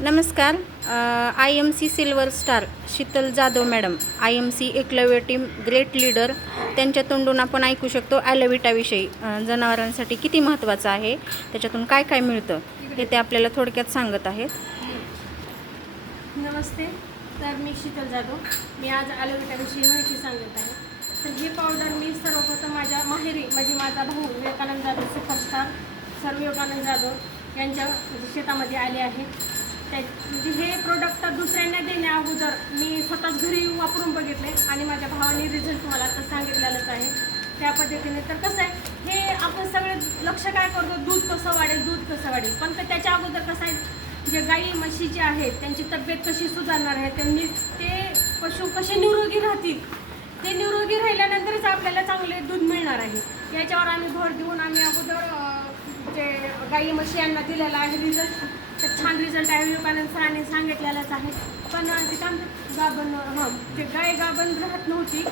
नमस्कार. IMC silver star Sheetal Jadhav madam, IMC Eklavya team great leader, त्यांच्या तोंडून आपण ऐकू शकतो ॲलोव्हिटाविषयी, जनावरांसाठी किती महत्त्वाचं आहे, त्याच्यातून काय काय मिळतं हे ते आपल्याला थोडक्यात सांगत आहेत. नमस्ते. तर मी शीतल जाधव. मी आज ॲलोव्हिटाविषयी माहिती सांगत आहे. तर हे पावडर मी सर्वप्रथम माझ्या माहेरी म्हणजे माझा भाऊ विवेकानंद जाधव सुपरस्टार सर विवेकानंद जाधव यांच्या शेतामध्ये आले आहे. म्हणजे हे प्रोडक्ट दुसऱ्यांना देण्या अगोदर मी स्वतःच घरी वापरून बघितले आणि माझ्या भावाने रिझल्ट मला तर सांगितलेलंच आहे. त्या पद्धतीने तर कसं आहे, हे आपण सगळे लक्ष काय करतो, दूध कसं वाढेल, पण त्याच्या अगोदर कसं आहे, जे गाई म्हशी जे आहेत त्यांची तब्येत कशी सुधारणार आहे, त्यांनी ते पशु कसे निरोगी राहतील, ते निरोगी राहिल्यानंतरच आपल्याला चांगले दूध मिळणार आहे. याच्यावर आम्ही भर देऊन आम्ही अगोदर जे गाई म्हशी यांना दिलेला आहे रिझल्ट, तर छान रिझल्ट आहे. विवेकानंद सरांनी सांगितलेलाच आहे. पण त्याच्यानंतर जे गाय गाभण राहत नव्हती,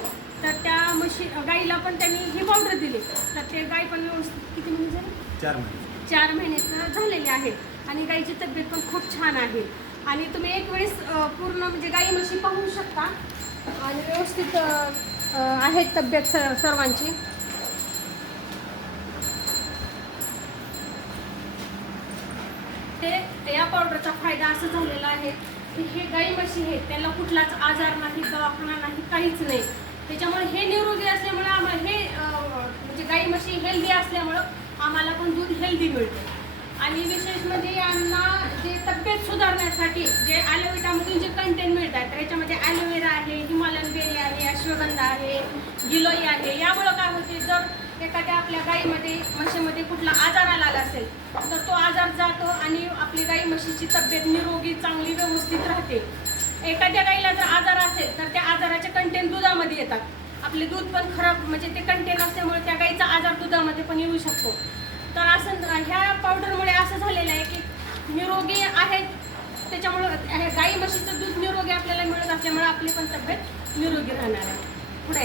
तर त्या म्हशी गाईला पण त्यांनी ही पावडर दिली, तर ते गाय पण व्यवस्थित किती महिने झाले, 4 महिने झालेले आहेत आणि गाईची तब्येत पण खूप छान आहे. आणि तुम्ही एक वेळेस पूर्ण म्हणजे गाई म्हशी पाहू शकता आणि व्यवस्थित आहेत तब्येत सर्वांची. या पावडरचा फायदा असा झालेला आहे की हे गाई म्हशी आहेत त्यांना कुठलाच आजार नाही, दवाखाना नाही, काहीच नाही. त्याच्यामुळे हे निरोगी असल्यामुळे आम्हाला हे म्हणजे गाई म्हशी हेल्दी असल्यामुळं आम्हाला पण दूध हेल्दी मिळते. आणि विशेष म्हणजे यांना जे तब्येत सुधारण्यासाठी जे ॲलोव्हिटामधून जे कंटेंट मिळतात, तर याच्यामध्ये ॲलोवेरा आहे, हिमालयन बेरी आहे, अश्वगंधा आहे, गिलोई आहे. यामुळं काय होते, जर एखाद्या आपल्या गाईमध्ये म्हशीमध्ये कुठला आजार आला असेल तर तो आजार जातो आणि आपली गाई म्हशीची तब्येत निरोगी चांगली व्यवस्थित राहते. एखाद्या गाईला जर आजार असेल तर त्या आजाराचे कंटेंट दुधामध्ये येतात. आपले दूध पण खराब म्हणजे ते कंटेंट असल्यामुळे त्या गाईचा आजार दुधामध्ये पण येऊ शकतो. तर असं ह्या पावडरमुळे असं झालेलं आहे की निरोगी आहेत, त्याच्यामुळं गाई म्हशीचं दूध निरोगी आपल्याला मिळत असल्यामुळे आपली पण तब्येत निरोगी राहणार आहे. पुढे